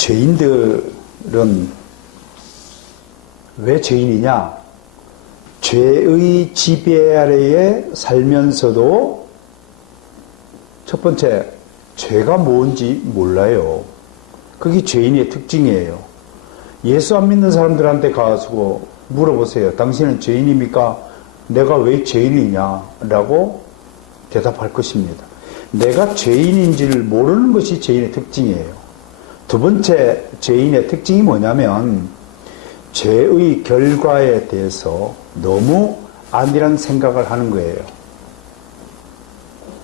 죄인들은 왜 죄인이냐? 죄의 지배 아래에 살면서도 첫 번째, 죄가 뭔지 몰라요. 그게 죄인의 특징이에요. 예수 안 믿는 사람들한테 가서 물어보세요. 당신은 죄인입니까? 내가 왜 죄인이냐? 라고 대답할 것입니다. 내가 죄인인지를 모르는 것이 죄인의 특징이에요. 두 번째 죄인의 특징이 뭐냐면 죄의 결과에 대해서 너무 안일한 생각을 하는 거예요.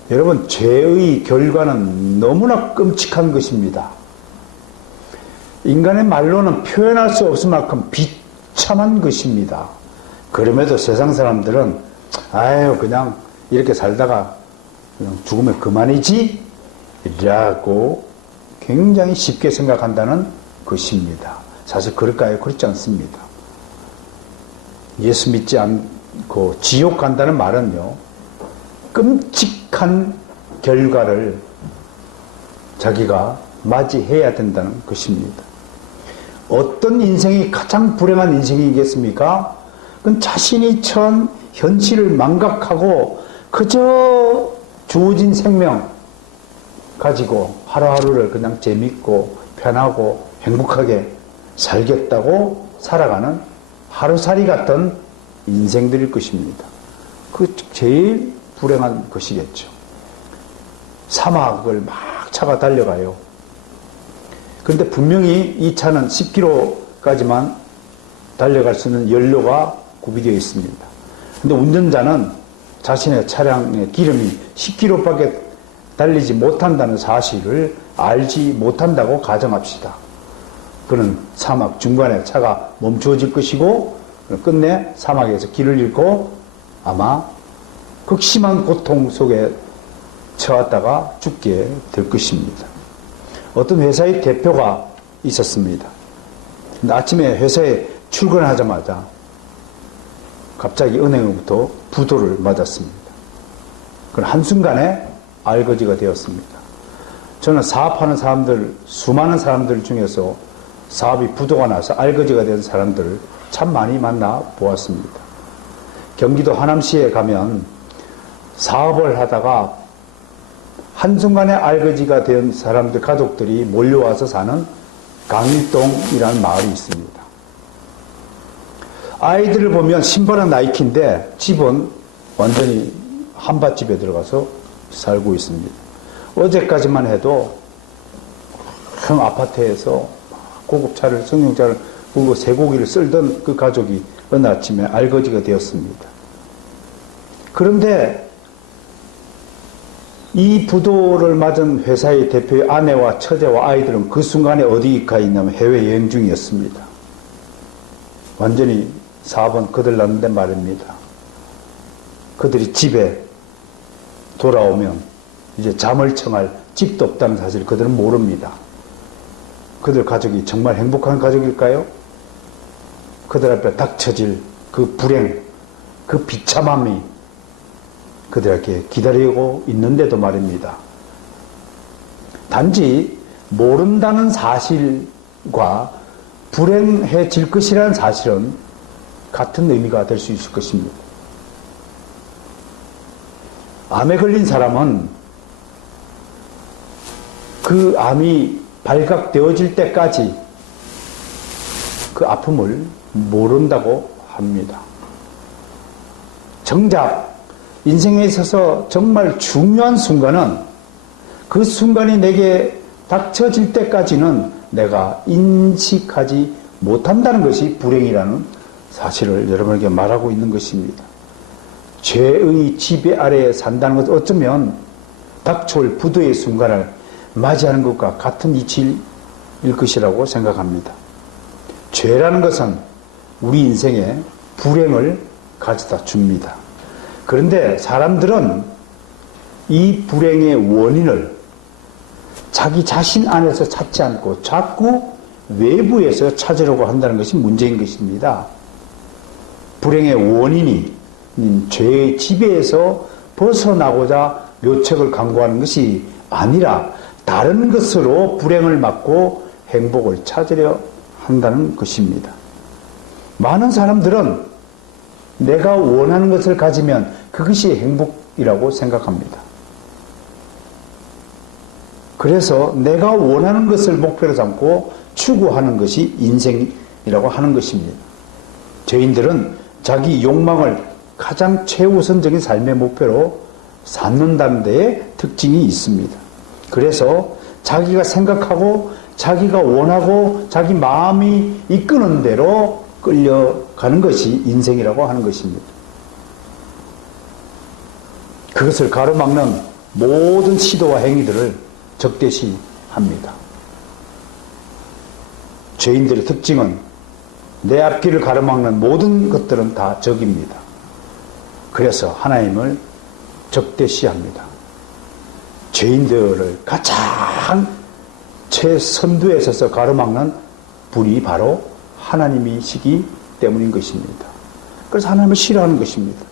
여러분, 죄의 결과는 너무나 끔찍한 것입니다. 인간의 말로는 표현할 수 없을 만큼 비참한 것입니다. 그럼에도 세상 사람들은 그냥 이렇게 살다가 그냥 죽으면 그만이지 라고 굉장히 쉽게 생각한다는 것입니다. 사실 그럴까요? 그렇지 않습니다. 예수 믿지 않고 지옥 간다는 말은요, 끔찍한 결과를 자기가 맞이해야 된다는 것입니다. 어떤 인생이 가장 불행한 인생이겠습니까? 그건 자신이 처한 현실을 망각하고 그저 주어진 생명 가지고 하루하루를 그냥 재밌고 편하고 행복하게 살겠다고 살아가는 하루살이 같은 인생들일 것입니다. 그 제일 불행한 것이겠죠. 사막을 막 차가 달려가요. 그런데 분명히 이 차는 10km까지만 달려갈 수 있는 연료가 구비되어 있습니다. 그런데 운전자는 자신의 차량의 기름이 10km밖에 달리지 못한다는 사실을 알지 못한다고 가정합시다. 그는 사막 중간에 차가 멈추어질 것이고 끝내 사막에서 길을 잃고 아마 극심한 고통 속에 처했다가 죽게 될 것입니다. 어떤 회사의 대표가 있었습니다. 근데 아침에 회사에 출근하자마자 갑자기 은행으로부터 부도를 맞았습니다. 그건 한순간에 알거지가 되었습니다. 저는 사업하는 사람들, 수많은 사람들 중에서 사업이 부도가 나서 알거지가 된 사람들을 참 많이 만나 보았습니다. 경기도 하남시에 가면 사업을 하다가 한순간에 알거지가 된 사람들 가족들이 몰려와서 사는 강일동이라는 마을이 있습니다. 아이들을 보면 신발은 나이키인데 집은 완전히 한밭집에 들어가서 살고 있습니다. 어제까지만 해도 큰 아파트에서 고급차를, 승용차를 끌고 쇠고기를 쓸던 그 가족이 어느 아침에 알거지가 되었습니다. 그런데 이 부도를 맞은 회사의 대표의 아내와 처제와 아이들은 그 순간에 어디 가 있냐면 해외여행 중이었습니다. 완전히 사업은 거들났는데 말입니다. 그들이 집에 돌아오면 이제 잠을 청할 집도 없다는 사실을 그들은 모릅니다. 그들 가족이 정말 행복한 가족일까요? 그들 앞에 닥쳐질 그 불행, 그 비참함이 그들에게 기다리고 있는데도 말입니다. 단지 모른다는 사실과 불행해질 것이라는 사실은 같은 의미가 될 수 있을 것입니다. 암에 걸린 사람은 그 암이 발각되어질 때까지 그 아픔을 모른다고 합니다. 정작 인생에 있어서 정말 중요한 순간은 그 순간이 내게 닥쳐질 때까지는 내가 인식하지 못한다는 것이 불행이라는 사실을 여러분에게 말하고 있는 것입니다. 죄의 지배 아래에 산다는 것은 어쩌면 닥쳐올 부도의 순간을 맞이하는 것과 같은 이치일 것이라고 생각합니다. 죄라는 것은 우리 인생에 불행을 가져다 줍니다. 그런데 사람들은 이 불행의 원인을 자기 자신 안에서 찾지 않고 자꾸 외부에서 찾으려고 한다는 것이 문제인 것입니다. 불행의 원인이 죄의 지배에서 벗어나고자 묘책을 강구하는 것이 아니라 다른 것으로 불행을 막고 행복을 찾으려 한다는 것입니다. 많은 사람들은 내가 원하는 것을 가지면 그것이 행복이라고 생각합니다. 그래서 내가 원하는 것을 목표로 삼고 추구하는 것이 인생이라고 하는 것입니다. 죄인들은 자기 욕망을 가장 최우선적인 삶의 목표로 삼는다는 데에 특징이 있습니다. 그래서 자기가 생각하고 자기가 원하고 자기 마음이 이끄는 대로 끌려가는 것이 인생이라고 하는 것입니다. 그것을 가로막는 모든 시도와 행위들을 적대시합니다. 죄인들의 특징은 내 앞길을 가로막는 모든 것들은 다 적입니다. 그래서 하나님을 적대시합니다. 죄인들을 가장 최선두에 서서 가로막는 분이 바로 하나님이시기 때문인 것입니다. 그래서 하나님을 싫어하는 것입니다.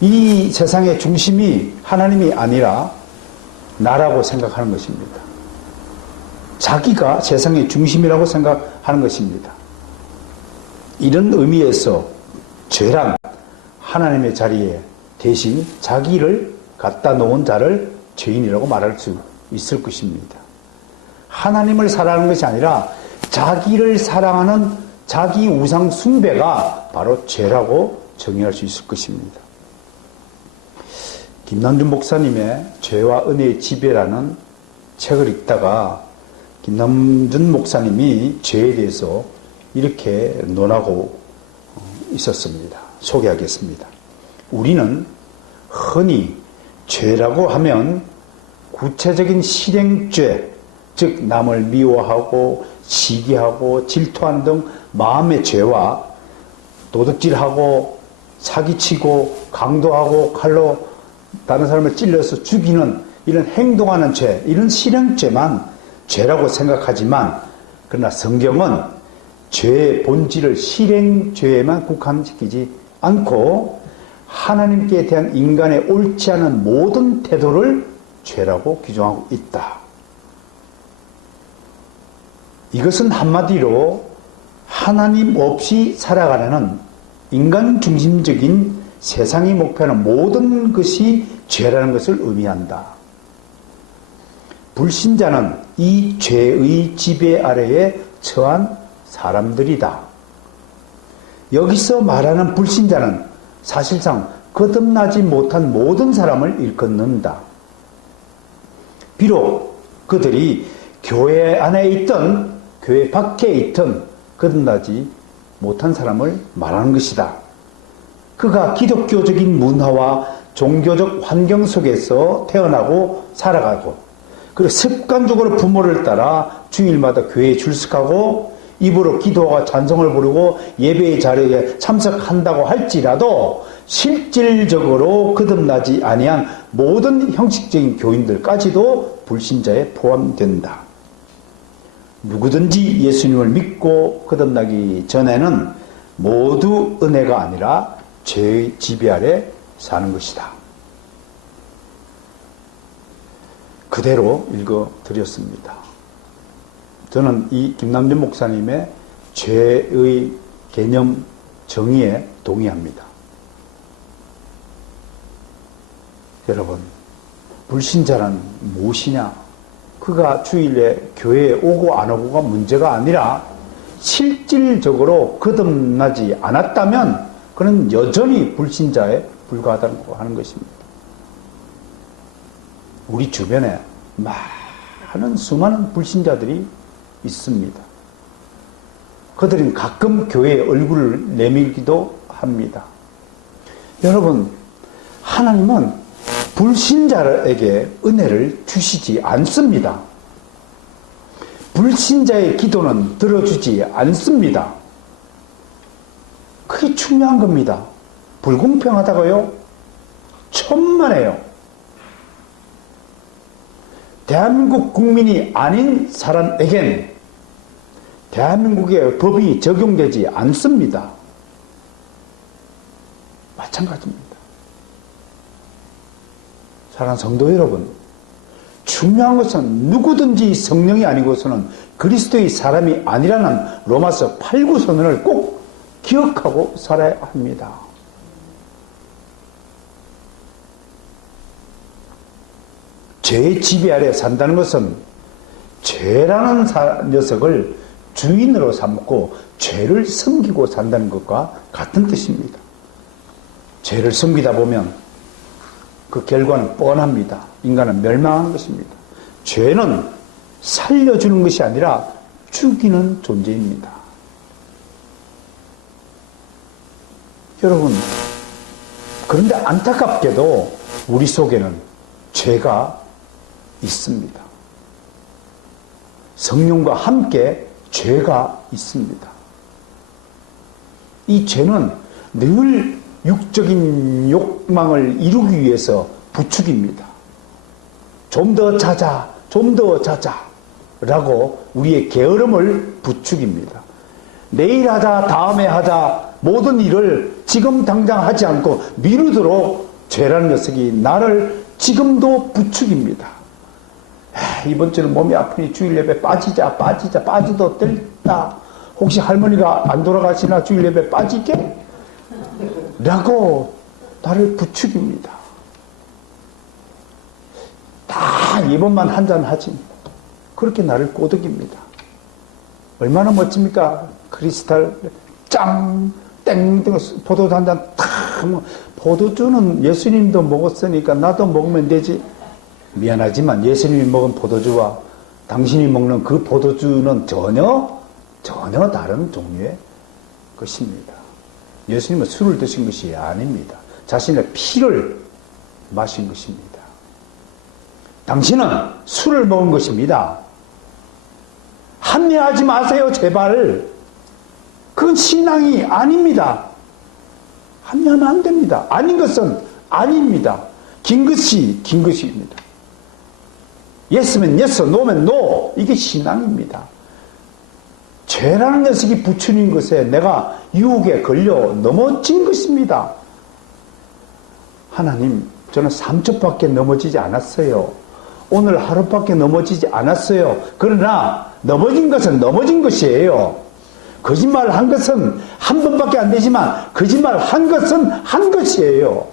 이 세상의 중심이 하나님이 아니라 나라고 생각하는 것입니다. 자기가 세상의 중심이라고 생각하는 것입니다. 이런 의미에서 죄란 하나님의 자리에 대신 자기를 갖다 놓은 자를 죄인이라고 말할 수 있을 것입니다. 하나님을 사랑하는 것이 아니라 자기를 사랑하는 자기 우상 숭배가 바로 죄라고 정의할 수 있을 것입니다. 김남준 목사님의 죄와 은혜의 지배라는 책을 읽다가 김남준 목사님이 죄에 대해서 이렇게 논하고 있었습니다. 소개하겠습니다. 우리는 흔히 죄라고 하면 구체적인 실행죄, 즉 남을 미워하고 시기하고 질투하는 등 마음의 죄와 도둑질하고 사기치고 강도하고 칼로 다른 사람을 찔러서 죽이는 이런 행동하는 죄, 이런 실행죄만 죄라고 생각하지만 그러나 성경은 죄의 본질을 실행죄에만 국한시키지 않고 하나님께 대한 인간의 옳지 않은 모든 태도를 죄라고 규정하고 있다. 이것은 한마디로 하나님 없이 살아가려는 인간 중심적인 세상이 목표하는 모든 것이 죄라는 것을 의미한다. 불신자는 이 죄의 지배 아래에 처한 사람들이다. 여기서 말하는 불신자는 사실상 거듭나지 못한 모든 사람을 일컫는다. 비록 그들이 교회 안에 있든 교회 밖에 있든 거듭나지 못한 사람을 말하는 것이다. 그가 기독교적인 문화와 종교적 환경 속에서 태어나고 살아가고 그리고 습관적으로 부모를 따라 주일마다 교회에 출석하고 입으로 기도와 찬송을 부르고 예배의 자리에 참석한다고 할지라도 실질적으로 거듭나지 아니한 모든 형식적인 교인들까지도 불신자에 포함된다. 누구든지 예수님을 믿고 거듭나기 전에는 모두 은혜가 아니라 죄의 지배 아래 사는 것이다. 그대로 읽어드렸습니다. 저는 이 김남준 목사님의 죄의 개념 정의에 동의합니다. 여러분, 불신자란 무엇이냐? 그가 주일에 교회에 오고 안 오고가 문제가 아니라 실질적으로 거듭나지 않았다면 그는 여전히 불신자에 불과하다고 하는 것입니다. 우리 주변에 많은 수많은 불신자들이 있습니다. 그들은 가끔 교회에 얼굴을 내밀기도 합니다. 여러분, 하나님은 불신자에게 은혜를 주시지 않습니다. 불신자의 기도는 들어주지 않습니다. 그게 중요한 겁니다. 불공평하다고요? 천만에요. 대한민국 국민이 아닌 사람에겐 대한민국의 법이 적용되지 않습니다. 마찬가지입니다. 사랑하는 성도 여러분, 중요한 것은 누구든지 성령이 아니고서는 그리스도의 사람이 아니라는 로마서 8, 9선언을 꼭 기억하고 살아야 합니다. 죄의 지배 아래 산다는 것은 죄라는 녀석을 주인으로 삼고 죄를 섬기고 산다는 것과 같은 뜻입니다. 죄를 섬기다 보면 그 결과는 뻔합니다. 인간은 멸망하는 것입니다. 죄는 살려주는 것이 아니라 죽이는 존재입니다. 여러분, 그런데 안타깝게도 우리 속에는 죄가 있습니다. 성령과 함께 죄가 있습니다. 이 죄는 늘 육적인 욕망을 이루기 위해서 부추깁니다. 좀 더 자자, 좀 더 자자 라고 우리의 게으름을 부추깁니다. 내일 하자, 다음에 하자, 모든 일을 지금 당장 하지 않고 미루도록 죄라는 녀석이 나를 지금도 부추깁니다. 이번 주는 몸이 아프니 주일 예배 빠지도 뜰다. 혹시 할머니가 안 돌아가시나 주일 예배 빠지게? 라고 나를 부추깁니다. 다 이번만 한잔 하지. 그렇게 나를 꼬드깁니다. 얼마나 멋집니까? 크리스탈 짱 땡땡 포도주 한잔 탁. 포도주는 예수님도 먹었으니까 나도 먹으면 되지. 미안하지만 예수님이 먹은 포도주와 당신이 먹는 그 포도주는 전혀 다른 종류의 것입니다. 예수님은 술을 드신 것이 아닙니다. 자신의 피를 마신 것입니다. 당신은 술을 먹은 것입니다. 합리하지 마세요, 제발. 그건 신앙이 아닙니다. 합리하면 안 됩니다. 아닌 것은 아닙니다. 긴 것이 긴 것입니다. 예스면 예스, 노면 노. 이게 신앙입니다. 죄라는 녀석이 부추긴 것에 내가 유혹에 걸려 넘어진 것입니다. 하나님, 저는 3초밖에 넘어지지 않았어요. 오늘 하루밖에 넘어지지 않았어요. 그러나 넘어진 것은 넘어진 것이에요. 거짓말 한 것은 한 번밖에 안 되지만 거짓말 한 것은 한 것이에요.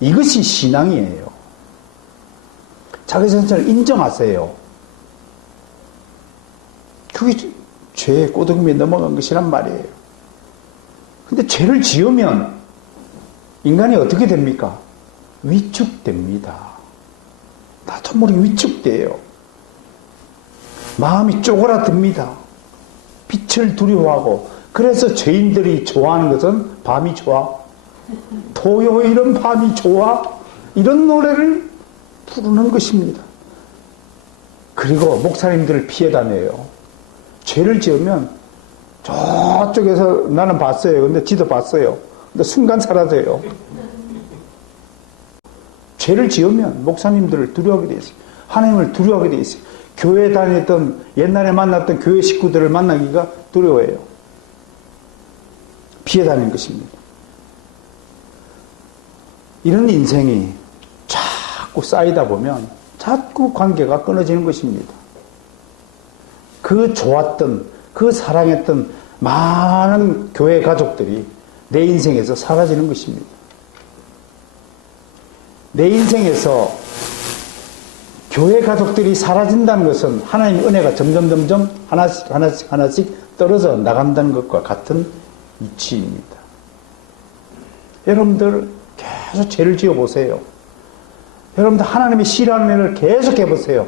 이것이 신앙이에요. 자기 자신을 인정하세요. 그게 죄의 꼬드김에 넘어간 것이란 말이에요. 근데 죄를 지으면 인간이 어떻게 됩니까? 위축됩니다. 나도 모르게 위축돼요. 마음이 쪼그라듭니다. 빛을 두려워하고. 그래서 죄인들이 좋아하는 것은 밤이 좋아. 토요일은 밤이 좋아. 이런 노래를 부르는 것입니다. 그리고 목사님들을 피해 다녀요. 죄를 지으면 저쪽에서 나는 봤어요. 근데 지도 봤어요. 근데 순간 사라져요. 죄를 지으면 목사님들을 두려워하게 돼 있어요. 하나님을 두려워하게 돼 있어요. 교회 다녔던 옛날에 만났던 교회 식구들을 만나기가 두려워해요. 피해 다니는 것입니다. 이런 인생이 자꾸 쌓이다 보면 자꾸 관계가 끊어지는 것입니다. 그 좋았던, 그 사랑했던 많은 교회 가족들이 내 인생에서 사라지는 것입니다. 내 인생에서 교회 가족들이 사라진다는 것은 하나님의 은혜가 점점 하나씩 떨어져 나간다는 것과 같은 이치입니다. 여러분들 계속 죄를 지어보세요. 여러분들 하나님의 싫어하는 일을 계속 해보세요.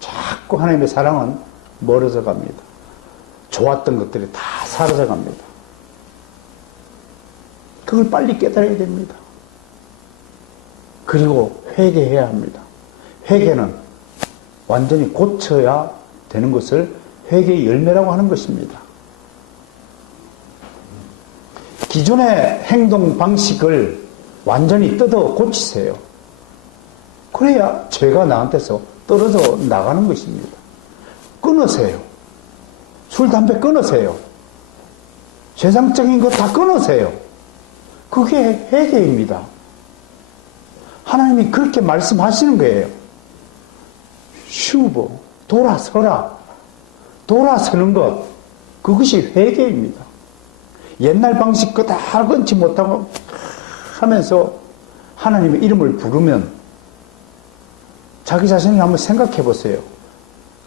자꾸 하나님의 사랑은 멀어져 갑니다. 좋았던 것들이 다 사라져 갑니다. 그걸 빨리 깨달아야 됩니다. 그리고 회개해야 합니다. 회개는 완전히 고쳐야 되는 것을 회개의 열매라고 하는 것입니다. 기존의 행동 방식을 완전히 뜯어 고치세요. 그래야 죄가 나한테서 떨어져 나가는 것입니다. 끊으세요. 술, 담배 끊으세요. 세상적인 거 다 끊으세요. 그게 회개입니다. 하나님이 그렇게 말씀하시는 거예요. 슈버, 돌아서라. 돌아서는 것, 그것이 회개입니다. 옛날 방식 그다 끊지 못하고 하면서 하나님의 이름을 부르면 자기 자신을 한번 생각해 보세요.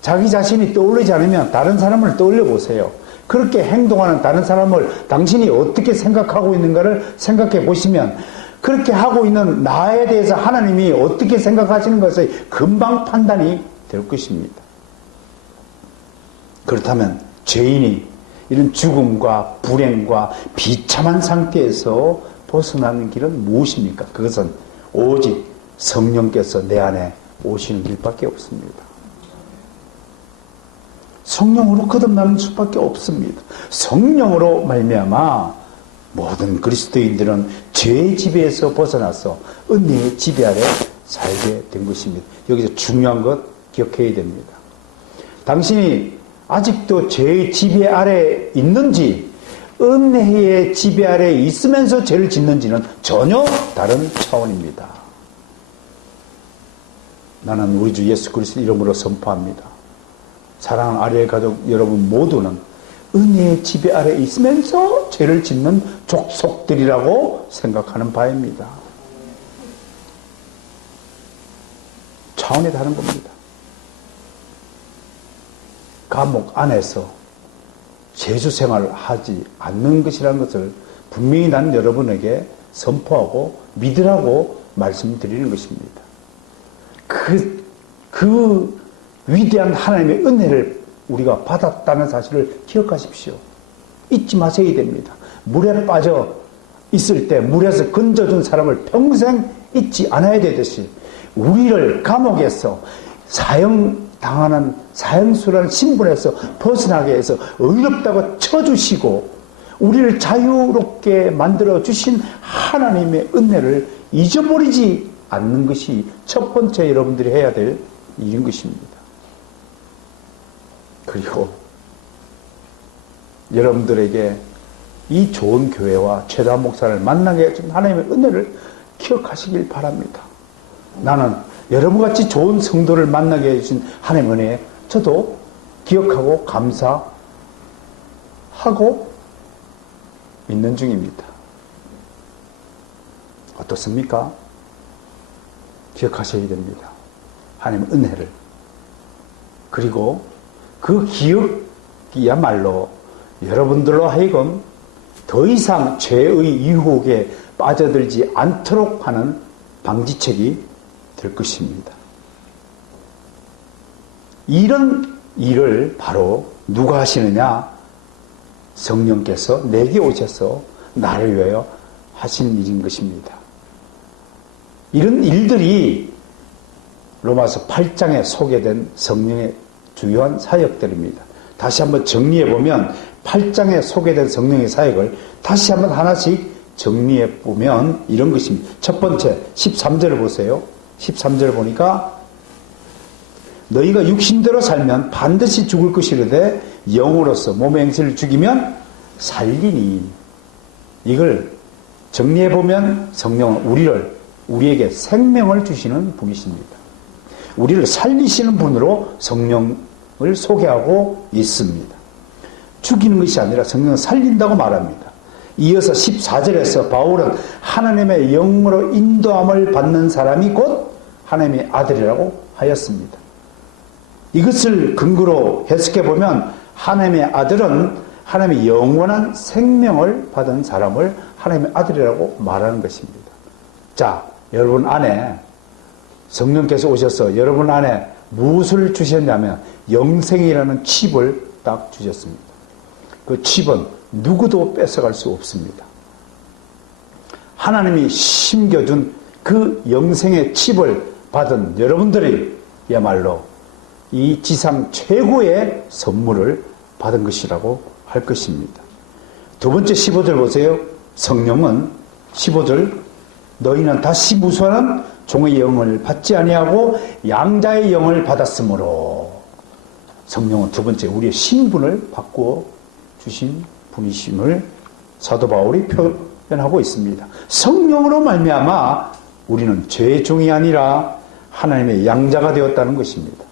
자기 자신이 떠오르지 않으면 다른 사람을 떠올려 보세요. 그렇게 행동하는 다른 사람을 당신이 어떻게 생각하고 있는가를 생각해 보시면 그렇게 하고 있는 나에 대해서 하나님이 어떻게 생각하시는 것을 금방 판단이 될 것입니다. 그렇다면 죄인이 이런 죽음과 불행과 비참한 상태에서 벗어나는 길은 무엇입니까? 그것은 오직 성령께서 내 안에 오시는 길밖에 없습니다. 성령으로 거듭나는 수밖에 없습니다. 성령으로 말미암아 모든 그리스도인들은 죄의 지배에서 벗어나서 은혜의 지배 아래 살게 된 것입니다. 여기서 중요한 것 기억해야 됩니다. 당신이 아직도 죄의 지배 아래 있는지 은혜의 지배 아래 있으면서 죄를 짓는지는 전혀 다른 차원입니다. 나는 우리 주 예수 그리스도 이름으로 선포합니다. 사랑하는 아리엘 가족 여러분 모두는 은혜의 지배 아래 있으면서 죄를 짓는 족속들이라고 생각하는 바입니다. 차원이 다른 겁니다. 감옥 안에서 죄수 생활을 하지 않는 것이라는 것을 분명히 나는 여러분에게 선포하고 믿으라고 말씀드리는 것입니다. 그 위대한 하나님의 은혜를 우리가 받았다는 사실을 기억하십시오. 잊지 마셔야 됩니다. 물에 빠져 있을 때 물에서 건져준 사람을 평생 잊지 않아야 되듯이 우리를 감옥에서 사형당하는 사형수라는 신분에서 벗어나게 해서 어렵다고 쳐주시고 우리를 자유롭게 만들어주신 하나님의 은혜를 잊어버리지 않는 것이 첫 번째 여러분들이 해야 될 일인 것입니다. 그리고 여러분들에게 이 좋은 교회와 최다 목사를 만나게 해준 하나님의 은혜를 기억하시길 바랍니다. 나는 여러분같이 좋은 성도를 만나게 해주신 하나님의 은혜에 저도 기억하고 감사하고 있는 중입니다. 어떻습니까? 기억하셔야 됩니다. 하나님의 은혜를. 그리고 그 기억이야말로 여러분들로 하여금 더 이상 죄의 유혹에 빠져들지 않도록 하는 방지책이 될 것입니다. 이런 일을 바로 누가 하시느냐? 성령께서 내게 오셔서 나를 위하여 하신 일인 것입니다. 이런 일들이 로마서 8장에 소개된 성령의 주요한 사역들입니다. 다시 한번 정리해보면 8장에 소개된 성령의 사역을 다시 한번 하나씩 정리해보면 이런 것입니다. 첫 번째 13절을 보세요. 13절 보니까 너희가 육신대로 살면 반드시 죽을 것이로되 영으로서 몸의 행실을 죽이면 살리니. 이걸 정리해보면 성령은 우리에게 생명을 주시는 분이십니다. 우리를 살리시는 분으로 성령을 소개하고 있습니다. 죽이는 것이 아니라 성령은 살린다고 말합니다. 이어서 14절에서 바울은 하나님의 영으로 인도함을 받는 사람이 곧 하나님의 아들이라고 하였습니다. 이것을 근거로 해석해보면 하나님의 아들은 하나님의 영원한 생명을 받은 사람을 하나님의 아들이라고 말하는 것입니다. 자, 여러분 안에 성령께서 오셔서 여러분 안에 무엇을 주셨냐면 영생이라는 칩을 딱 주셨습니다. 그 칩은 누구도 뺏어갈 수 없습니다. 하나님이 심겨준 그 영생의 칩을 받은 여러분들이야말로 이 지상 최고의 선물을 받은 것이라고 할 것입니다. 두 번째 15절 보세요. 성령은 15절 너희는 다시 무수한 종의 영을 받지 아니하고 양자의 영을 받았으므로. 성령은 두 번째 우리의 신분을 바꾸어 주신 분이심을 사도 바울이 표현하고 있습니다. 성령으로 말미암아 우리는 죄의 종이 아니라 하나님의 양자가 되었다는 것입니다.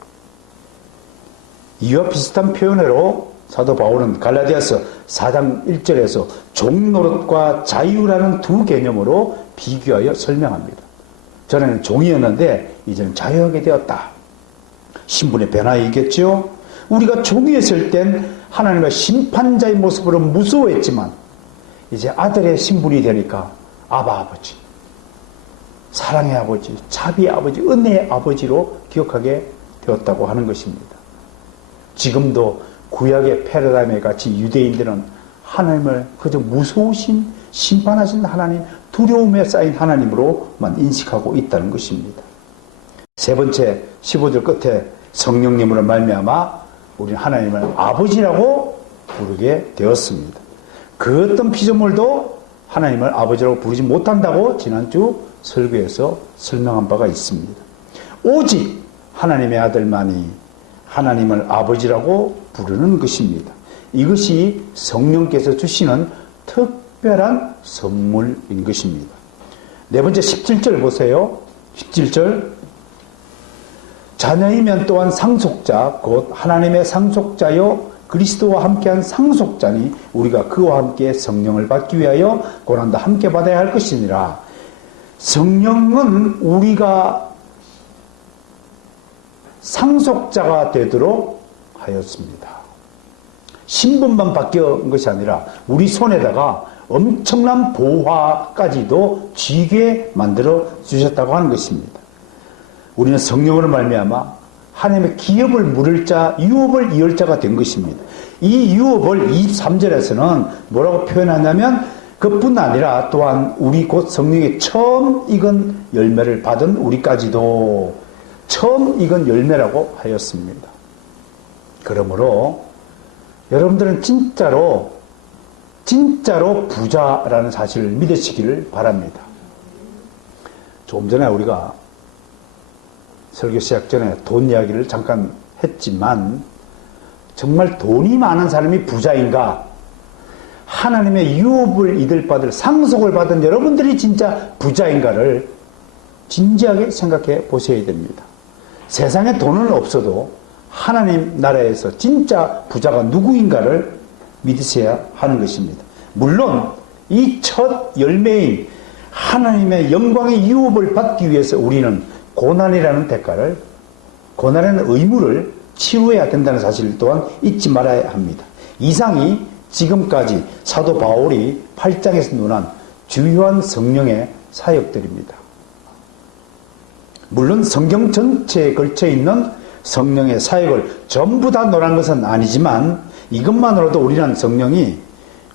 이와 비슷한 표현으로 사도 바울은 갈라디아서 4장 1절에서 종노릇과 자유라는 두 개념으로 비교하여 설명합니다. 전에는 종이었는데 이제는 자유하게 되었다. 신분의 변화이겠죠. 우리가 종이었을 땐 하나님의 심판자의 모습으로 무서워했지만 이제 아들의 신분이 되니까 아바 아버지, 사랑의 아버지, 자비의 아버지, 은혜의 아버지로 기억하게 되었다고 하는 것입니다. 지금도 구약의 패러다임에 같이 유대인들은 하나님을 그저 무서우신 심판하신 하나님, 두려움에 쌓인 하나님으로만 인식하고 있다는 것입니다. 세 번째 15절 끝에 성령님으로 말미암아 우리는 하나님을 아버지라고 부르게 되었습니다. 그 어떤 피조물도 하나님을 아버지라고 부르지 못한다고 지난주 설교에서 설명한 바가 있습니다. 오직 하나님의 아들만이 하나님을 아버지라고 부르는 것입니다. 이것이 성령께서 주시는 특별한 선물인 것입니다. 네 번째 17절 보세요. 17절 자녀이면 또한 상속자 곧 하나님의 상속자요 그리스도와 함께한 상속자니 우리가 그와 함께 성령을 받기 위하여 고난도 함께 받아야 할 것이니라. 성령은 우리가 상속자가 되도록 하였습니다. 신분만 바뀐 것이 아니라 우리 손에다가 엄청난 보화까지도 쥐게 만들어 주셨다고 하는 것입니다. 우리는 성령으로 말미암아 하나님의 기업을 물을 자, 유업을 이을 자가 된 것입니다. 이 유업을 23절에서는 뭐라고 표현하냐면 그뿐 아니라 또한 우리 곧 성령의 처음 익은 열매를 받은 우리까지도 처음 익은 열매라고 하였습니다. 그러므로 여러분들은 진짜로 부자라는 사실을 믿으시기를 바랍니다. 조금 전에 우리가 설교 시작 전에 돈 이야기를 잠깐 했지만 정말 돈이 많은 사람이 부자인가? 하나님의 유업을 이들 받을 상속을 받은 여러분들이 진짜 부자인가를 진지하게 생각해 보셔야 됩니다. 세상에 돈은 없어도 하나님 나라에서 진짜 부자가 누구인가를 믿으셔야 하는 것입니다. 물론 이 첫 열매인 하나님의 영광의 유업을 받기 위해서 우리는 고난이라는 대가를, 고난이라는 의무를 치루해야 된다는 사실 또한 잊지 말아야 합니다. 이상이 지금까지 사도 바울이 8장에서 논한 주요한 성령의 사역들입니다. 물론 성경 전체에 걸쳐 있는 성령의 사역을 전부 다 논한 것은 아니지만 이것만으로도 우리는 성령이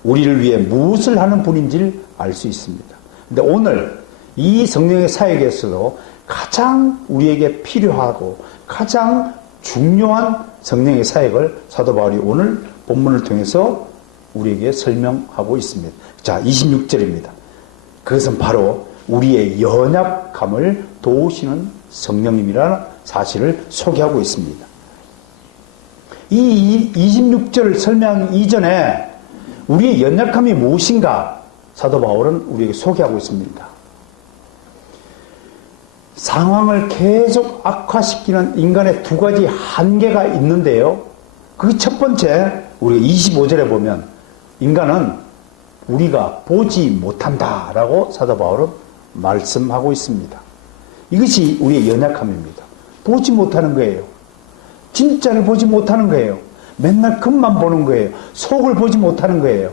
우리를 위해 무엇을 하는 분인지를 알 수 있습니다. 근데 오늘 이 성령의 사역에서도 가장 우리에게 필요하고 가장 중요한 성령의 사역을 사도 바울이 오늘 본문을 통해서 우리에게 설명하고 있습니다. 자, 26절입니다. 그것은 바로 우리의 연약함을 도우시는 성령님이라는 사실을 소개하고 있습니다. 이 26절을 설명하기 이전에 우리의 연약함이 무엇인가 사도 바울은 우리에게 소개하고 있습니다. 상황을 계속 악화시키는 인간의 두 가지 한계가 있는데요. 그 첫 번째, 우리가 25절에 보면 인간은 우리가 보지 못한다라고 사도 바울은 말씀하고 있습니다. 이것이 우리의 연약함입니다. 보지 못하는 거예요. 진짜를 보지 못하는 거예요. 맨날 겉만 보는 거예요. 속을 보지 못하는 거예요.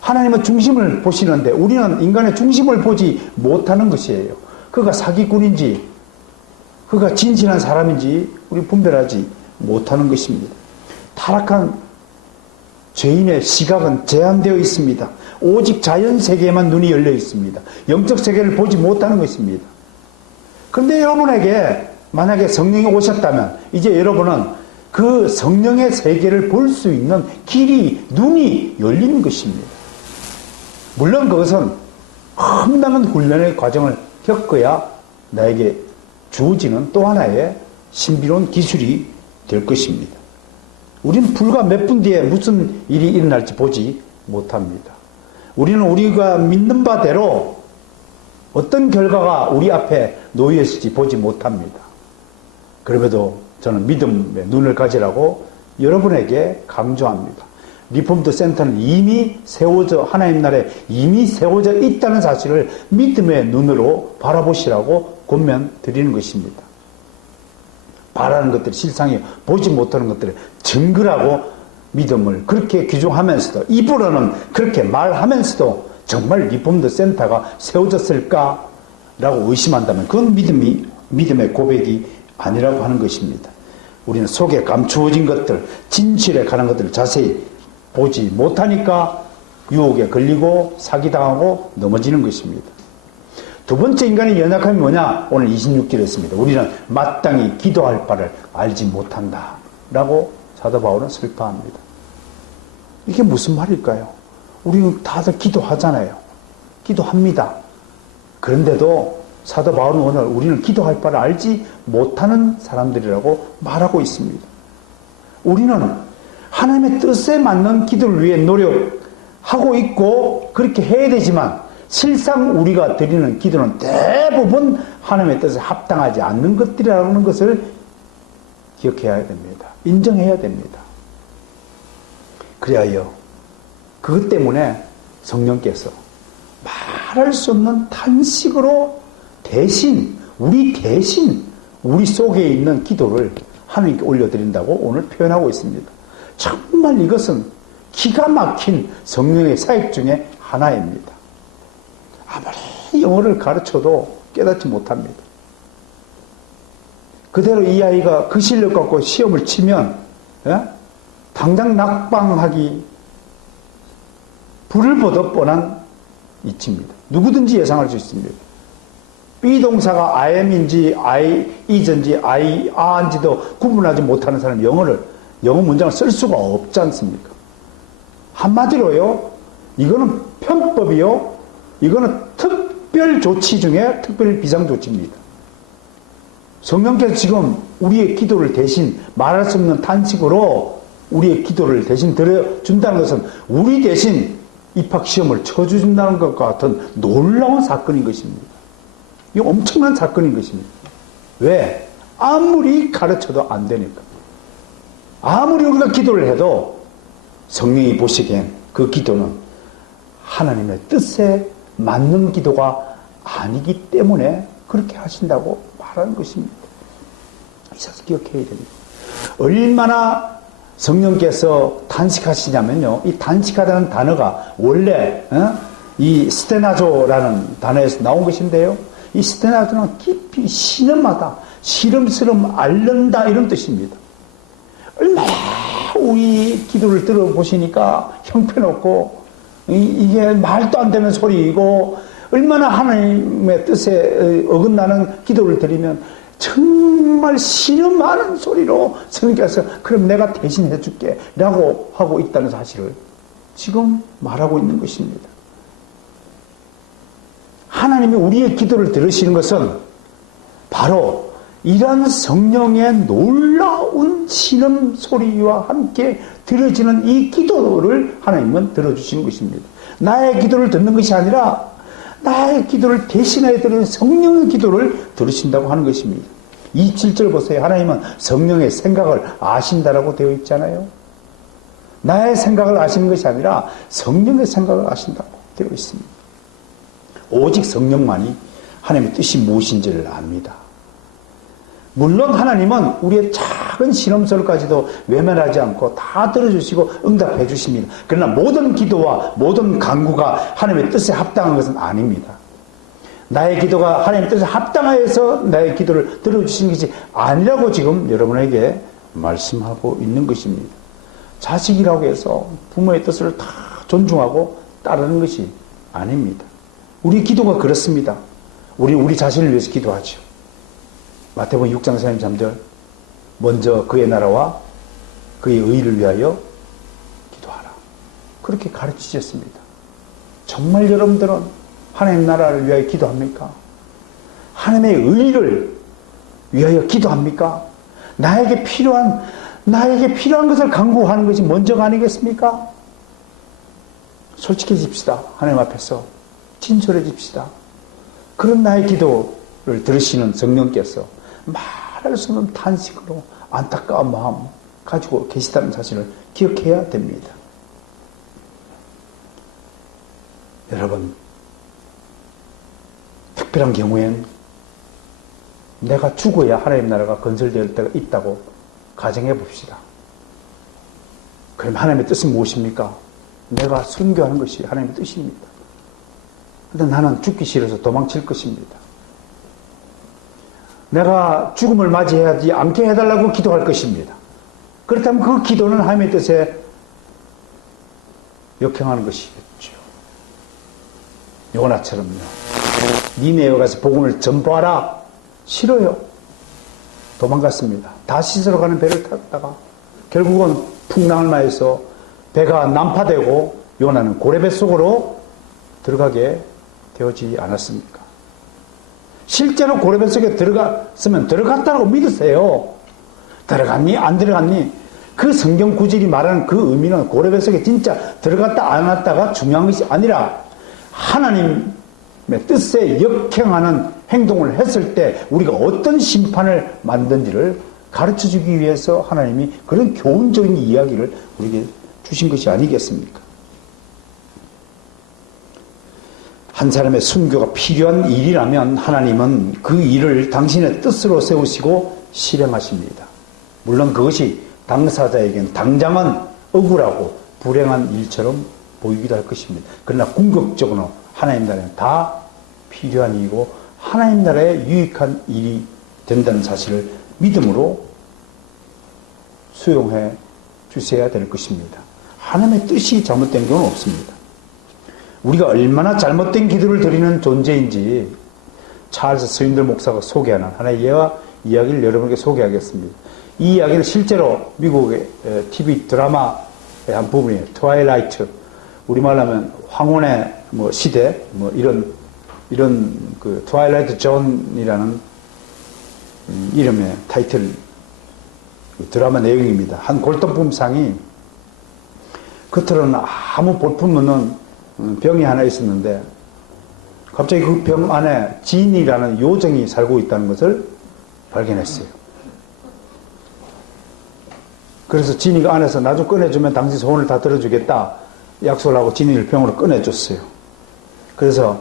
하나님은 중심을 보시는데 우리는 인간의 중심을 보지 못하는 것이에요. 그가 사기꾼인지 그가 진실한 사람인지 우리 분별하지 못하는 것입니다. 타락한 죄인의 시각은 제한되어 있습니다. 오직 자연 세계에만 눈이 열려 있습니다. 영적 세계를 보지 못하는 것입니다. 그런데 여러분에게 만약에 성령이 오셨다면 이제 여러분은 그 성령의 세계를 볼 수 있는 길이, 눈이 열리는 것입니다. 물론 그것은 험난한 훈련의 과정을 겪어야 나에게 주어지는 또 하나의 신비로운 기술이 될 것입니다. 우리는 불과 몇 분 뒤에 무슨 일이 일어날지 보지 못합니다. 우리는 우리가 믿는 바대로 어떤 결과가 우리 앞에 놓여 있을지 보지 못합니다. 그럼에도 저는 믿음의 눈을 가지라고 여러분에게 강조합니다. 리폼드 센터는 이미 세워져, 하나님 나라에 이미 세워져 있다는 사실을 믿음의 눈으로 바라보시라고 권면 드리는 것입니다. 바라는 것들이 실상이 보지 못하는 것들을 증거라고 믿음을 그렇게 규정하면서도, 입으로는 그렇게 말하면서도 정말 리폼드 센터가 세워졌을까라고 의심한다면 그건 믿음의 고백이 아니라고 하는 것입니다. 우리는 속에 감추어진 것들, 진실에 관한 것들을 자세히 보지 못하니까 유혹에 걸리고 사기당하고 넘어지는 것입니다. 두 번째 인간의 연약함이 뭐냐? 오늘 26절에 있습니다. 우리는 마땅히 기도할 바를 알지 못한다 라고 사도 바울은 슬퍼합니다. 이게 무슨 말일까요? 우리는 다들 기도하잖아요. 기도합니다. 그런데도 사도 바울은 오늘 우리는 기도할 바를 알지 못하는 사람들이라고 말하고 있습니다. 우리는 하나님의 뜻에 맞는 기도를 위해 노력하고 있고 그렇게 해야 되지만 실상 우리가 드리는 기도는 대부분 하나님의 뜻에 합당하지 않는 것들이라는 것을 기억해야 됩니다. 인정해야 됩니다. 그리하여 그것 때문에 성령께서 말할 수 없는 탄식으로 우리 속에 있는 기도를 하나님께 올려드린다고 오늘 표현하고 있습니다. 정말 이것은 기가 막힌 성령의 사역 중에 하나입니다. 아무리 영어를 가르쳐도 깨닫지 못합니다. 그대로 이 아이가 그 실력 갖고 시험을 치면 당장 낙방하기 불을 보듯 뻔한 이치입니다. 누구든지 예상할 수 있습니다. B동사가 I am인지 I is인지 I are인지도 구분하지 못하는 사람은 영어 문장을 쓸 수가 없지 않습니까? 한마디로요, 이거는 편법이요, 이거는 특별 조치 중에 특별 비상조치입니다. 성령께서 지금 우리의 기도를 대신 말할 수 없는 탄식으로 우리의 기도를 대신 들어준다는 것은 우리 대신 입학시험을 쳐준다는 것과 같은 놀라운 사건인 것입니다. 이거 엄청난 사건인 것입니다. 왜? 아무리 가르쳐도 안 되니까. 아무리 우리가 기도를 해도 성령이 보시기엔 그 기도는 하나님의 뜻에 맞는 기도가 아니기 때문에 그렇게 하신다고 말하는 것입니다. 이 사실 기억해야 됩니다. 얼마나 성령께서 단식하시냐면요, 이 단식하다는 단어가 원래 이 스테나조라는 단어에서 나온 것인데요, 이 스테나조는 깊이 신음하다, 시름시름 앓는다 이런 뜻입니다. 얼마나 우리 기도를 들어보시니까 형편없고 이게 말도 안 되는 소리이고 얼마나 하나님의 뜻에 어긋나는 기도를 드리면 정말 신음하는 소리로 성령께서 그럼 내가 대신 해줄게 라고 하고 있다는 사실을 지금 말하고 있는 것입니다. 하나님이 우리의 기도를 들으시는 것은 바로 이러한 성령의 놀라운 신음 소리와 함께 들어지는 이 기도를 하나님은 들어주시는 것입니다. 나의 기도를 듣는 것이 아니라 나의 기도를 대신해 드리는 성령의 기도를 들으신다고 하는 것입니다. 27절 보세요. 하나님은 성령의 생각을 아신다라고 되어 있잖아요. 나의 생각을 아시는 것이 아니라 성령의 생각을 아신다고 되어 있습니다. 오직 성령만이 하나님의 뜻이 무엇인지를 압니다. 물론 하나님은 우리의 작은 신음소리까지도 외면하지 않고 다 들어주시고 응답해 주십니다. 그러나 모든 기도와 모든 간구가 하나님의 뜻에 합당한 것은 아닙니다. 나의 기도가 하나님의 뜻에 합당하여서 나의 기도를 들어주시는 것이 아니라고 지금 여러분에게 말씀하고 있는 것입니다. 자식이라고 해서 부모의 뜻을 다 존중하고 따르는 것이 아닙니다. 우리 기도가 그렇습니다. 우리 자신을 위해서 기도하죠. 마태복음 6장 33절 먼저 그의 나라와 그의 의를 위하여 기도하라. 그렇게 가르치셨습니다. 정말 여러분들은 하나님 나라를 위하여 기도합니까? 하나님의 의를 위하여 기도합니까? 나에게 필요한 것을 간구하는 것이 먼저가 아니겠습니까? 솔직해집시다. 하나님 앞에서 진솔해집시다. 그런 나의 기도를 들으시는 성령께서 말할 수 없는 탄식으로 안타까운 마음, 가지고 계시다는 사실을 기억해야 됩니다. 여러분, 특별한 경우엔 내가 죽어야 하나님 나라가 건설될 때가 있다고 가정해 봅시다. 그럼 하나님의 뜻은 무엇입니까? 내가 순교하는 것이 하나님의 뜻입니다. 그런데 나는 죽기 싫어서 도망칠 것입니다. 내가 죽음을 맞이하지 않게 해달라고 기도할 것입니다. 그렇다면 그 기도는 하나님의 뜻에 역행하는 것이겠죠. 요나처럼요. 니네에 가서 복음을 전파하라. 싫어요. 도망갔습니다. 다시스로 가는 배를 탔다가 결국은 풍랑을 맞아서 배가 난파되고 요나는 고래배 속으로 들어가게 되어지지 않았습니까? 실제로 고래배 속에 들어갔으면 들어갔다고 믿으세요. 들어갔니? 안 들어갔니? 그 성경 구절이 말하는 그 의미는 고래배 속에 진짜 들어갔다 안 왔다가 중요한 것이 아니라 하나님의 뜻에 역행하는 행동을 했을 때 우리가 어떤 심판을 만든지를 가르쳐주기 위해서 하나님이 그런 교훈적인 이야기를 우리에게 주신 것이 아니겠습니까? 한 사람의 순교가 필요한 일이라면 하나님은 그 일을 당신의 뜻으로 세우시고 실행하십니다. 물론 그것이 당사자에겐 당장은 억울하고 불행한 일처럼 보이기도 할 것입니다. 그러나 궁극적으로 하나님 나라에 다 필요한 일이고 하나님 나라에 유익한 일이 된다는 사실을 믿음으로 수용해 주셔야 될 것입니다. 하나님의 뜻이 잘못된 경우는 없습니다. 우리가 얼마나 잘못된 기도를 드리는 존재인지 찰스 스윈들 목사가 소개하는 하나의 예와 이야기를 여러분에게 소개하겠습니다. 이 이야기는 실제로 미국의 TV 드라마의 한 부분이에요. 트와일라이트. 우리말로 하면 황혼의 시대, 이런 그 트와일라이트 존이라는 이름의 타이틀 드라마 내용입니다. 한 골동품상이 겉으로는 아무 볼품없는 병이 하나 있었는데 갑자기 그 병 안에 진이라는 요정이 살고 있다는 것을 발견했어요. 그래서 진이가 안에서 나 좀 꺼내주면 당신 소원을 다 들어주겠다 약속을 하고 진이를 병으로 꺼내줬어요. 그래서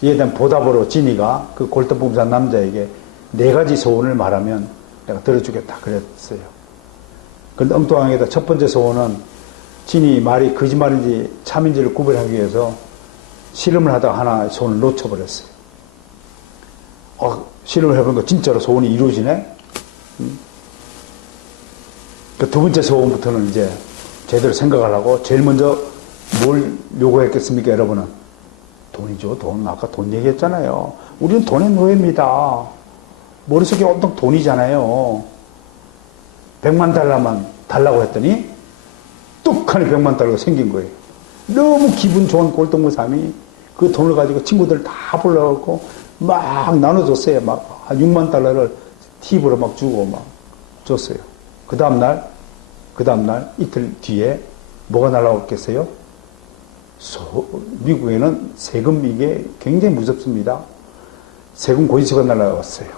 이에 대한 보답으로 진이가 그 골동품상 남자에게 4가지 소원을 말하면 내가 들어주겠다 그랬어요. 그런데 엉뚱하게도 첫 번째 소원은 진이 말이 거짓말인지 참인지를 구별하기 위해서 실험을 하다가 하나 소원을 놓쳐버렸어요. 실험을 해보니까 진짜로 소원이 이루어지네? 그 두 번째 소원부터는 이제 제대로 생각을 하고 제일 먼저 뭘 요구했겠습니까, 여러분은? 돈이죠, 돈. 아까 돈 얘기했잖아요. 우리는 돈의 노예입니다. 머릿속에 온통 돈이잖아요. 100만 달러만 달라고 했더니 뚝하니 100만 달러가 생긴 거예요. 너무 기분 좋은 골동무삼이 그 돈을 가지고 친구들 다 불러갖고 막 나눠줬어요. 막 한 6만 달러를 팁으로 막 주고 막 줬어요. 그 다음날 이틀 뒤에 뭐가 날아왔겠어요? 미국에는 세금 이게 굉장히 무섭습니다. 세금 고지서가 날아왔어요.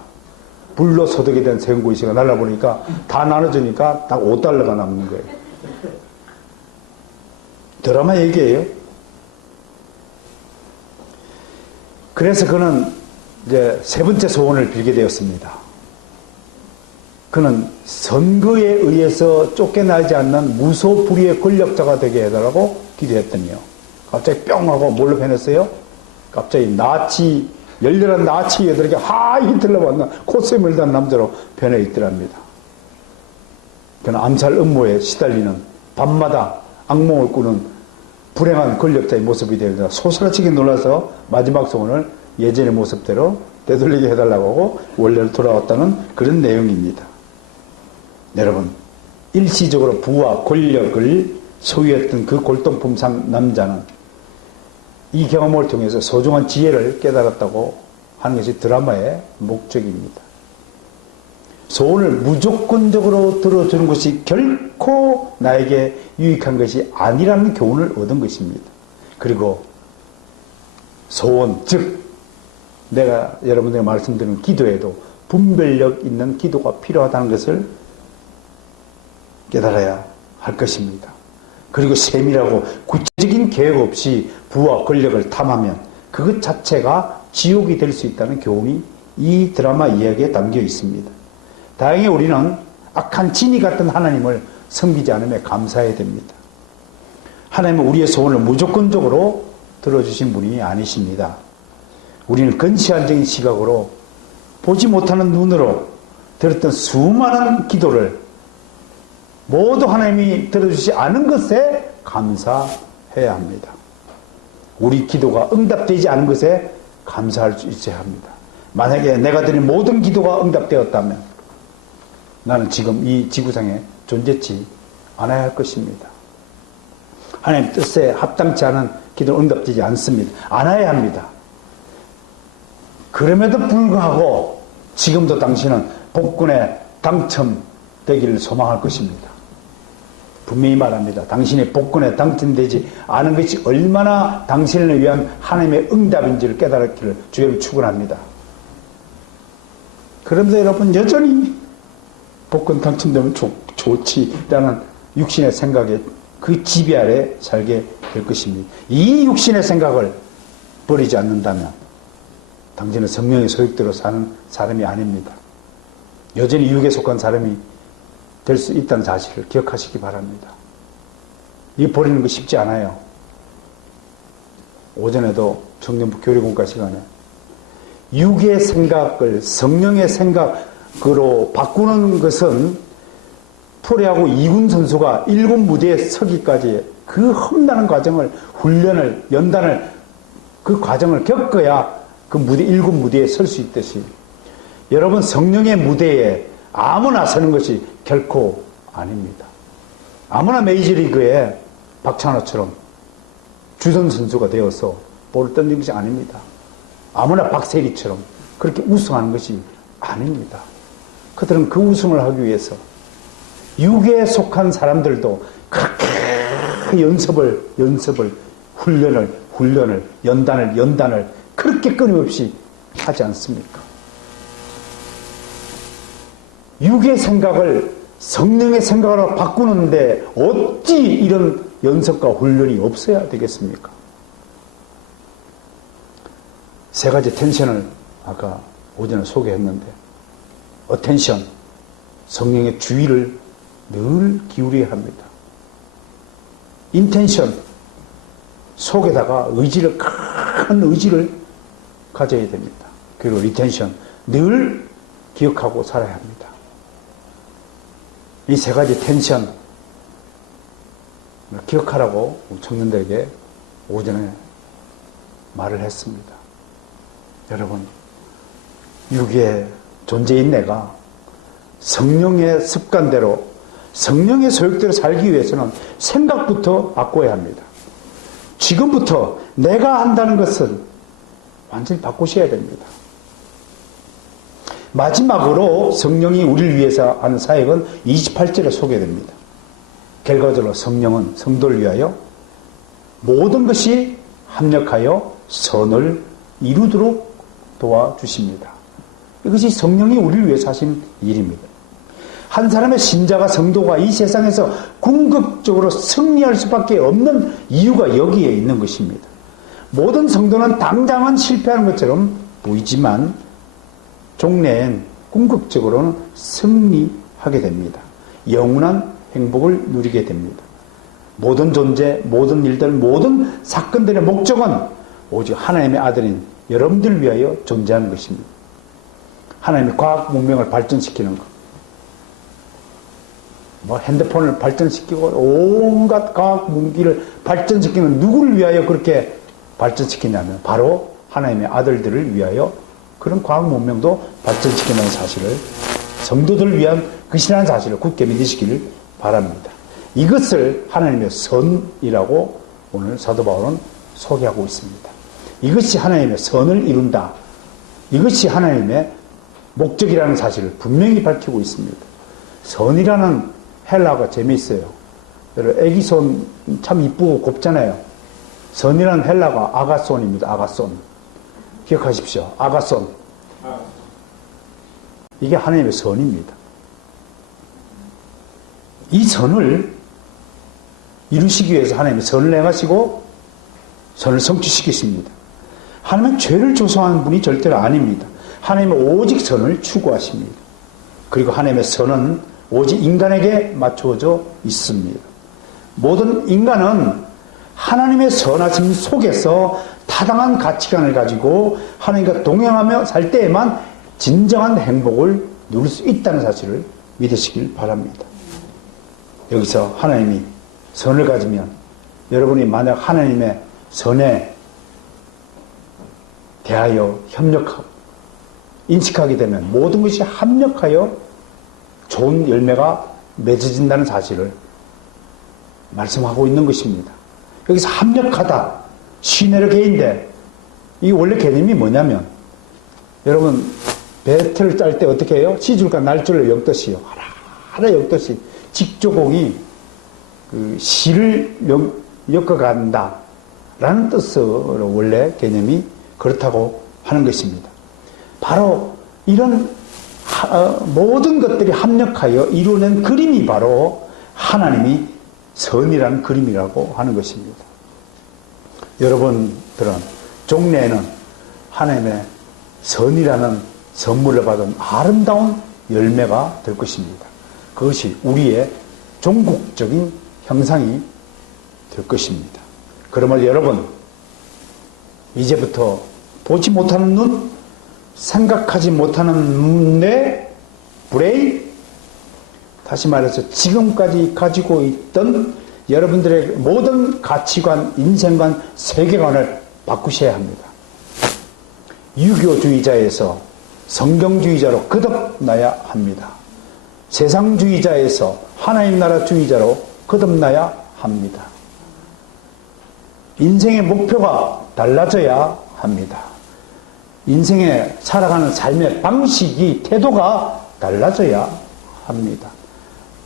불로소득에 대한 세금 고지서가 날아보니까 다 나눠주니까 딱 5달러가 남는 거예요. 드라마 얘기예요. 그래서 그는 이제 세 번째 소원을 빌게 되었습니다. 그는 선거에 의해서 쫓겨나지 않는 무소불위의 권력자가 되게 해달라고 기도했더니요. 갑자기 뿅 하고 뭘로 변했어요? 갑자기 열렬한 나치 여들에게 히틀러 왔나 코스염을 단 남자로 변해 있더랍니다. 그는 암살 음모에 시달리는 밤마다 악몽을 꾸는 불행한 권력자의 모습이 되어서 소스라치게 놀라서 마지막 소원을 예전의 모습대로 되돌리게 해달라고 하고 원래로 돌아왔다는 그런 내용입니다. 여러분, 일시적으로 부와 권력을 소유했던 그 골동품상 남자는 이 경험을 통해서 소중한 지혜를 깨달았다고 하는 것이 드라마의 목적입니다. 소원을 무조건적으로 들어주는 것이 결코 나에게 유익한 것이 아니라는 교훈을 얻은 것입니다. 그리고 소원, 즉 내가 여러분들에게 말씀드린 기도에도 분별력 있는 기도가 필요하다는 것을 깨달아야 할 것입니다. 그리고 세밀하고 구체적인 계획 없이 부와 권력을 탐하면 그것 자체가 지옥이 될 수 있다는 교훈이 이 드라마 이야기에 담겨 있습니다. 다행히 우리는 악한 진이 같은 하나님을 섬기지 않으며 감사해야 됩니다. 하나님은 우리의 소원을 무조건적으로 들어주신 분이 아니십니다. 우리는 근시안적인 시각으로 보지 못하는 눈으로 들었던 수많은 기도를 모두 하나님이 들어주지 않은 것에 감사해야 합니다. 우리 기도가 응답되지 않은 것에 감사할 수 있어야 합니다. 만약에 내가 드린 모든 기도가 응답되었다면 나는 지금 이 지구상에 존재치 않아야 할 것입니다. 하나님 뜻에 합당치 않은 기도는 응답되지 않습니다. 않아야 합니다. 그럼에도 불구하고 지금도 당신은 복권에 당첨되기를 소망할 것입니다. 분명히 말합니다. 당신이 복권에 당첨되지 않은 것이 얼마나 당신을 위한 하나님의 응답인지를 깨달았기를 주님을 축원합니다. 그런데 여러분 여전히 복권 당첨되면 좋지라는 육신의 생각에 그 지배 아래 살게 될 것입니다. 이 육신의 생각을 버리지 않는다면 당신은 성령의 소욕대로 사는 사람이 아닙니다. 여전히 육에 속한 사람이 될 수 있다는 사실을 기억하시기 바랍니다. 이 버리는 거 쉽지 않아요. 오전에도 청년부 교리공과 시간에 육의 생각을 성령의 생각으로 바꾸는 것은 프로야구 2군 선수가 1군 무대에 서기까지 그 험난한 과정을 훈련을 연단을 그 과정을 겪어야 그 무대 1군 무대에 설 수 있듯이 여러분 성령의 무대에 아무나 서는 것이 결코 아닙니다. 아무나 메이저리그에 박찬호처럼 주전 선수가 되어서 볼을 던진 것이 아닙니다. 아무나 박세리처럼 그렇게 우승하는 것이 아닙니다. 그들은 그 우승을 하기 위해서 육에 속한 사람들도 그렇게 연습을 훈련을 연단을 그렇게 끊임없이 하지 않습니까? 육의 생각을 성령의 생각으로 바꾸는데 어찌 이런 연습과 훈련이 없어야 되겠습니까? 세 가지 텐션을 아까 오전에 소개했는데 어텐션, 성령의 주의를 늘 기울여야 합니다. 인텐션, 속에다가 큰 의지를 가져야 됩니다. 그리고 리텐션, 늘 기억하고 살아야 합니다. 이 세 가지 텐션을 기억하라고 청년들에게 오전에 말을 했습니다. 여러분, 육의 존재인 내가 성령의 습관대로 성령의 소욕대로 살기 위해서는 생각부터 바꿔야 합니다. 지금부터 내가 한다는 것을 완전히 바꾸셔야 됩니다. 마지막으로 성령이 우리를 위해서 하는 사역은 28절에 소개됩니다. 결과적으로 성령은 성도를 위하여 모든 것이 합력하여 선을 이루도록 도와주십니다. 이것이 성령이 우리를 위해서 하신 일입니다. 한 사람의 신자가 성도가 이 세상에서 궁극적으로 승리할 수밖에 없는 이유가 여기에 있는 것입니다. 모든 성도는 당장은 실패하는 것처럼 보이지만 종래엔 궁극적으로는 승리하게 됩니다. 영원한 행복을 누리게 됩니다. 모든 존재, 모든 일들, 모든 사건들의 목적은 오직 하나님의 아들인 여러분들을 위하여 존재하는 것입니다. 하나님의 과학 문명을 발전시키는 것. 핸드폰을 발전시키고 온갖 과학 무기를 발전시키는 누구를 위하여 그렇게 발전시키냐면 바로 하나님의 아들들을 위하여 그런 과학 문명도 발전시키는 사실을 성도들을 위한 것이라는 사실을 굳게 믿으시기를 바랍니다. 이것을 하나님의 선이라고 오늘 사도 바울은 소개하고 있습니다. 이것이 하나님의 선을 이룬다. 이것이 하나님의 목적이라는 사실을 분명히 밝히고 있습니다. 선이라는 헬라어가 재미있어요. 여러분 애기 손 참 이쁘고 곱잖아요. 선이라는 헬라어가 아가손입니다. 아가손. 기억하십시오. 아가손. 이게 하나님의 선입니다. 이 선을 이루시기 위해서 하나님이 선을 행하시고 선을 성취시키십니다. 하나님은 죄를 조성하는 분이 절대로 아닙니다. 하나님은 오직 선을 추구하십니다. 그리고 하나님의 선은 오직 인간에게 맞추어져 있습니다. 모든 인간은 하나님의 선하심 속에서 타당한 가치관을 가지고 하나님과 동행하며 살 때에만 진정한 행복을 누릴 수 있다는 사실을 믿으시길 바랍니다. 여기서 하나님이 선을 가지면 여러분이 만약 하나님의 선에 대하여 협력하고 인식하게 되면 모든 것이 합력하여 좋은 열매가 맺어진다는 사실을 말씀하고 있는 것입니다. 여기서 합력하다, 시내로 개인데 이 원래 개념이 뭐냐면 여러분 배틀을 짤 때 어떻게 해요? 시줄과 날줄을 엮듯이요. 하나 엮듯이 직조공이 그 시를 엮어간다 라는 뜻으로 원래 개념이 그렇다고 하는 것입니다. 바로 이런 모든 것들이 합력하여 이루어낸 그림이 바로 하나님이 선이라는 그림이라고 하는 것입니다. 여러분들은 종래에는 하나님의 선이라는 선물을 받은 아름다운 열매가 될 것입니다. 그것이 우리의 종국적인 형상이 될 것입니다. 그러면 여러분 이제부터 보지 못하는 눈, 생각하지 못하는 뇌, 브레인, 다시 말해서 지금까지 가지고 있던 여러분들의 모든 가치관, 인생관, 세계관을 바꾸셔야 합니다. 유교주의자에서 성경주의자로 거듭나야 합니다. 세상주의자에서 하나님 나라 주의자로 거듭나야 합니다. 인생의 목표가 달라져야 합니다. 인생에 살아가는 삶의 방식이, 태도가 달라져야 합니다.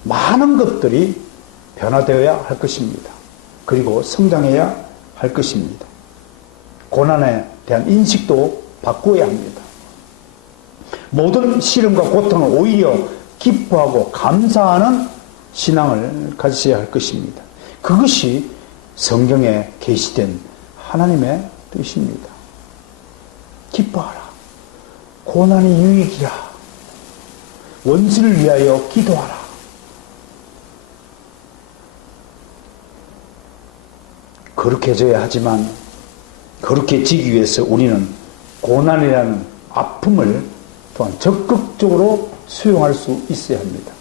많은 것들이 변화되어야 할 것입니다. 그리고 성장해야 할 것입니다. 고난에 대한 인식도 바꾸어야 합니다. 모든 시름과 고통을 오히려 기뻐하고 감사하는 신앙을 가지셔야 할 것입니다. 그것이 성경에 계시된 하나님의 뜻입니다. 기뻐하라. 고난이 유익이라. 원수를 위하여 기도하라. 거룩해져야 하지만 거룩해지기 위해서 우리는 고난이라는 아픔을 또한 적극적으로 수용할 수 있어야 합니다.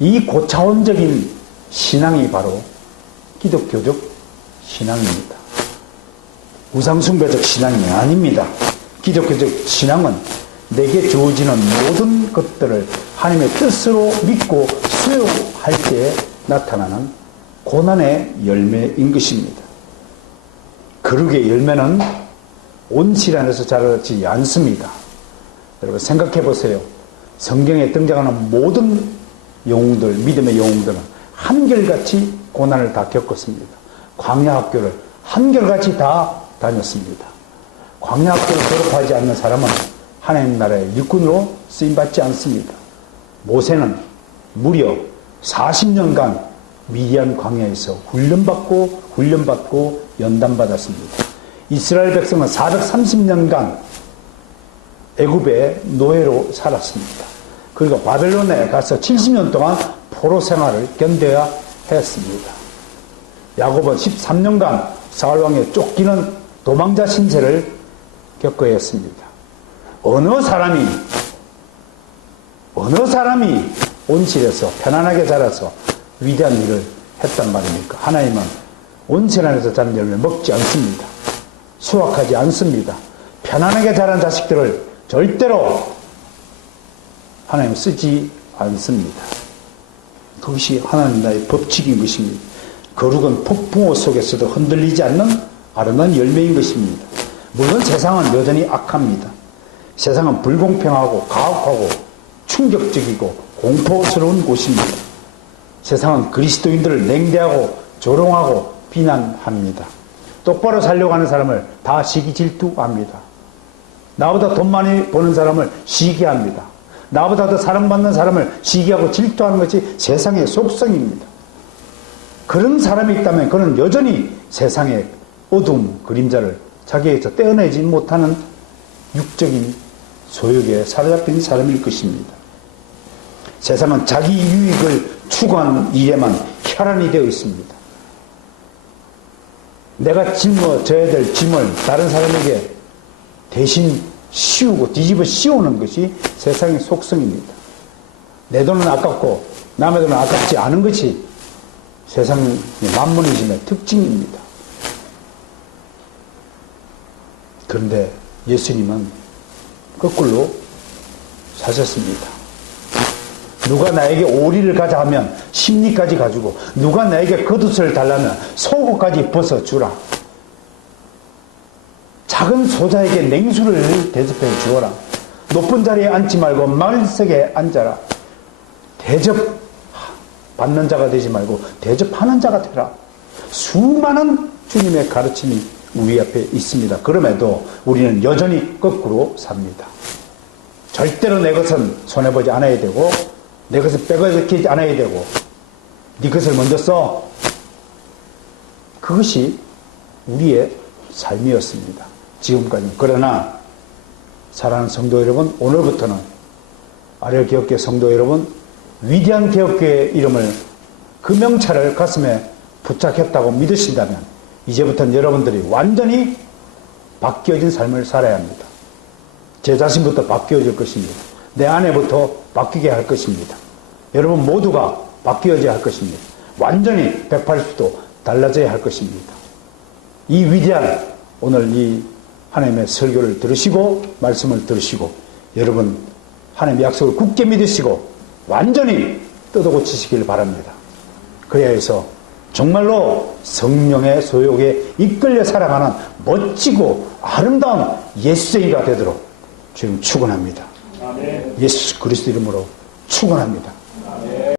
이 고차원적인 신앙이 바로 기독교적 신앙입니다. 우상숭배적 신앙이 아닙니다. 기독교적 신앙은 내게 주어지는 모든 것들을 하나님의 뜻으로 믿고 수용할 때에 나타나는 고난의 열매인 것입니다. 거룩의 열매는 온실 안에서 자라지 않습니다. 여러분 생각해 보세요. 성경에 등장하는 모든 영웅들, 믿음의 영웅들은 한결같이 고난을 다 겪었습니다. 광야 학교를 한결같이 다 다녔습니다. 광야 학교를 졸업하지 않는 사람은 하나님 나라의 일꾼으로 쓰임받지 않습니다. 모세는 무려 40년간 미디안 광야에서 훈련받고 연단받았습니다. 이스라엘 백성은 430년간 애굽의 노예로 살았습니다. 그리고 바벨론에 가서 70년 동안 포로 생활을 견뎌야 했습니다. 야곱은 13년간 사울왕에 쫓기는 도망자 신세를 겪어야 했습니다. 어느 사람이 온실에서 편안하게 자라서 위대한 일을 했단 말입니까? 하나님은 온실 안에서 자란 열매 먹지 않습니다. 수확하지 않습니다. 편안하게 자란 자식들을 절대로 하나님 쓰지 않습니다. 그것이 하나님 나라의 법칙인 것입니다. 거룩은 폭풍우 속에서도 흔들리지 않는 아름다운 열매인 것입니다. 물론 세상은 여전히 악합니다. 세상은 불공평하고 가혹하고 충격적이고 공포스러운 곳입니다. 세상은 그리스도인들을 냉대하고 조롱하고 비난합니다. 똑바로 살려고 하는 사람을 다 시기 질투합니다. 나보다 돈 많이 버는 사람을 시기합니다. 나보다 더 사랑받는 사람을 시기하고 질투하는 것이 세상의 속성입니다. 그런 사람이 있다면 그는 여전히 세상의 어두움, 그림자를 자기에서 떼어내지 못하는 육적인 소욕에 사로잡힌 사람일 것입니다. 세상은 자기 유익을 추구하는 일에만 혈안이 되어 있습니다. 내가 짊어져야 될 짐을 다른 사람에게 대신 씌우고 뒤집어 씌우는 것이 세상의 속성입니다. 내 돈은 아깝고 남의 돈은 아깝지 않은 것이 세상의 만문이즘의 특징입니다. 그런데 예수님은 거꾸로 사셨습니다. 누가 나에게 오리를 가자 하면 심리까지 가지고, 누가 나에게 겉옷을 달라면 속옷까지 벗어주라. 작은 소자에게 냉수를 대접해 주어라. 높은 자리에 앉지 말고 말석에 앉아라. 대접 받는 자가 되지 말고 대접하는 자가 되라. 수많은 주님의 가르침이 우리 앞에 있습니다. 그럼에도 우리는 여전히 거꾸로 삽니다. 절대로 내 것은 손해보지 않아야 되고, 내 것을 빼앗기지 않아야 되고, 네 것을 먼저 써. 그것이 우리의 삶이었습니다. 지금까지. 그러나 사랑하는 성도 여러분, 오늘부터는 아련 개혁교회 성도 여러분, 위대한 개혁교회의 이름을, 그 명찰을 가슴에 붙잡혔다고 믿으신다면 이제부터는 여러분들이 완전히 바뀌어진 삶을 살아야 합니다. 제 자신부터 바뀌어질 것입니다. 내 아내부터 바뀌게 할 것입니다. 여러분 모두가 바뀌어져야 할 것입니다. 완전히 180도 달라져야 할 것입니다. 이 위대한 오늘 이 하나님의 설교를 들으시고 말씀을 들으시고 여러분 하나님의 약속을 굳게 믿으시고 완전히 뜯어고치시길 바랍니다. 그래야 해서 정말로 성령의 소욕에 이끌려 살아가는 멋지고 아름다운 예수쟁이가 되도록 주님 축원합니다. 예수 그리스도 이름으로 축원합니다.